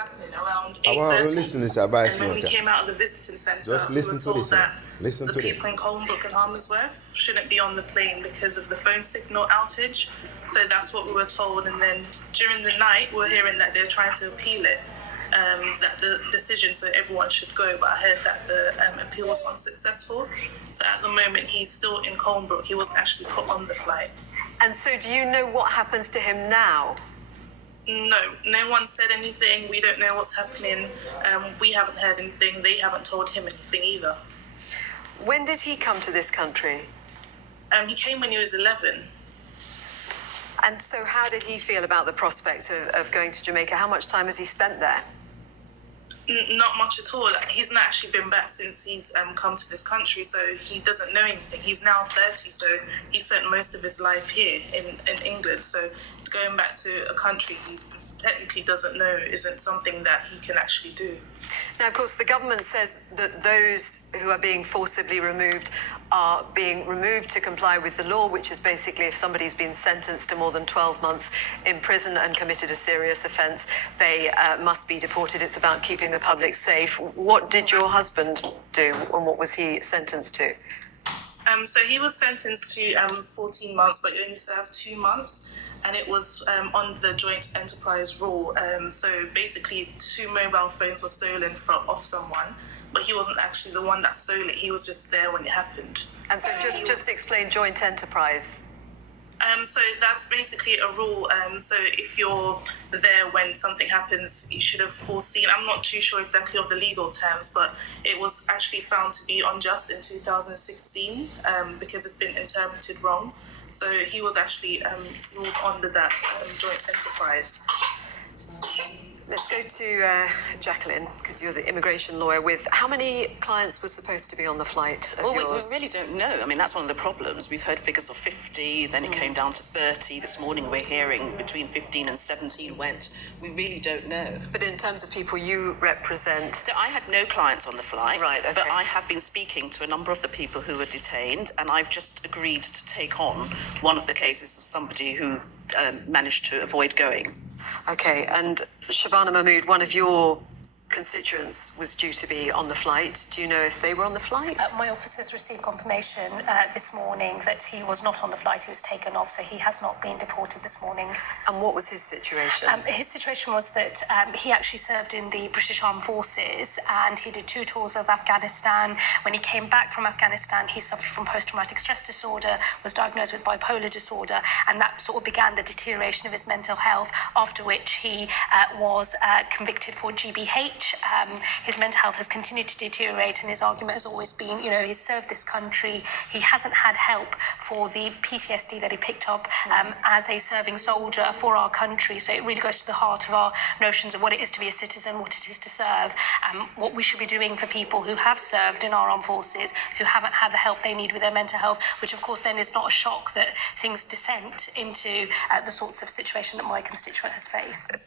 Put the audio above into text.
happening around 8:30. I want to listen to this advice. And when we came out of the visiting centre, we were told that the people in Colnbrook and Harmersworth shouldn't be on the plane because of the phone signal outage. So that's what we were told. And then during the night, we're hearing that they're trying to appeal it, that the decision, so everyone should go. But I heard that the appeal was unsuccessful. So at the moment, he's still in Colnbrook. He wasn't actually put on the flight. And so do you know what happens to him now? No one said anything. We don't know what's happening. We haven't heard anything. They haven't told him anything either. When did he come to this country? He came when he was 11. And so how did he feel about the prospect of going to Jamaica? How much time has he spent there? Not much at all. He's not actually been back since he's come to this country, so he doesn't know anything. He's now 30, so he spent most of his life here in England. So going back to a country he technically doesn't know isn't something that he can actually do. Now, of course, the government says that those who are being forcibly removed are being removed to comply with the law, which is basically if somebody's been sentenced to more than 12 months in prison and committed a serious offence, they must be deported. It's about keeping the public safe. What did your husband do, and what was he sentenced to? So he was sentenced to 14 months, but he only served 2 months, and it was on the joint enterprise rule. So basically, 2 mobile phones were stolen off someone, but he wasn't actually the one that stole it. He was just there when it happened. And so just explain joint enterprise. So that's basically a rule. So if you're there when something happens, you should have foreseen. I'm not too sure exactly of the legal terms, but it was actually found to be unjust in 2016 because it's been interpreted wrong. So he was actually ruled under that joint enterprise. Let's go to Jacqueline, because you're the immigration lawyer. With how many clients were supposed to be on the flight of yours? We really don't know. I mean, that's one of the problems. We've heard figures of 50, then it came down to 30. This morning we're hearing between 15 and 17 went. We really don't know. But in terms of people you represent... So I had no clients on the flight, right, okay. But I have been speaking to a number of the people who were detained, and I've just agreed to take on one of the cases of somebody who managed to avoid going. Okay, and Shabana Mahmood, one of your constituents was due to be on the flight. Do you know if they were on the flight? My officers received confirmation this morning that he was not on the flight. He was taken off, so he has not been deported this morning. And what was his situation? His situation was that he actually served in the British Armed Forces, and he did 2 tours of Afghanistan. When he came back from Afghanistan, he suffered from post-traumatic stress disorder, was diagnosed with bipolar disorder, and that sort of began the deterioration of his mental health, after which he was convicted for GBH. His mental health has continued to deteriorate, and his argument has always been, you know, he's served this country, he hasn't had help for the PTSD that he picked up as a serving soldier for our country. So it really goes to the heart of our notions of what it is to be a citizen, what it is to serve, what we should be doing for people who have served in our armed forces, who haven't had the help they need with their mental health, which of course then is not a shock that things descend into the sorts of situation that my constituent has faced.